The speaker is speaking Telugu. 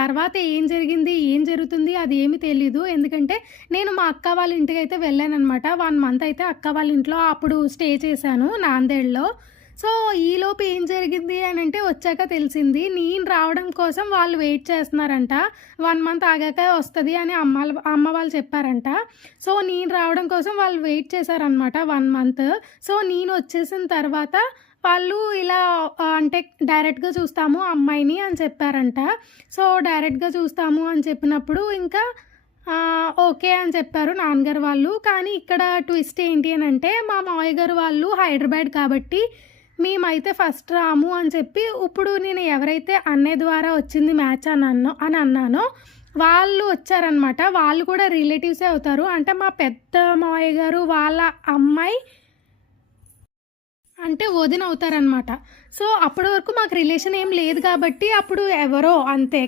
తర్వాత ఏం జరిగింది, ఏం జరుగుతుంది అదేమి తెలీదు. ఎందుకంటే నేను మా అక్క వాళ్ళ ఇంటికైతే వెళ్ళాననమాట. 1 మంత్ అయితే అక్క వాళ్ళ ఇంట్లో అప్పుడు స్టే చేశాను నాందేడ్‌లో. సో, ఈలోపు ఏం జరిగింది అనంటే వచ్చాక తెలిసింది. నేను రావడం కోసం వాళ్ళు వెయిట్ చేస్తున్నారంట. 1 మంత్ ఆగాక వస్తది అని అమ్మ వాళ్ళు చెప్పారంట. సో, నేను రావడం కోసం వాళ్ళు వెయిట్ చేశారనమాట 1 మంత్. సో, నేనొచ్చేసిన తర్వాత వాళ్ళు ఇలా అంటే డైరెక్ట్‌గా చూస్తాము అమ్మాయిని అని చెప్పారంట. సో, డైరెక్ట్‌గా చూస్తాము అని చెప్పినప్పుడు ఇంకా ఓకే అని చెప్పారు నాన్నగారు వాళ్ళు. కానీ ఇక్కడ ట్విస్ట్ ఏంటి అనంటే మా మావయ్య గారు వాళ్ళు హైదరాబాద్ కాబట్టి మేమైతే ఫస్ట్ రాము అని చెప్పి ఇప్పుడు నేను ఎవరైతే అన్నయ్య ద్వారా వచ్చింది మ్యాచ్ అని అన్నానో వాళ్ళు వచ్చారనమాట. వాళ్ళు కూడా రిలేటివ్సే అవుతారు. అంటే మా పెద్ద మావయ్య గారు వాళ్ళ అమ్మాయి అంటే వదినవుతారనమాట. సో, అప్పటి వరకు మాకు రిలేషన్ ఏం లేదు కాబట్టి అప్పుడు ఎవరో అంతే.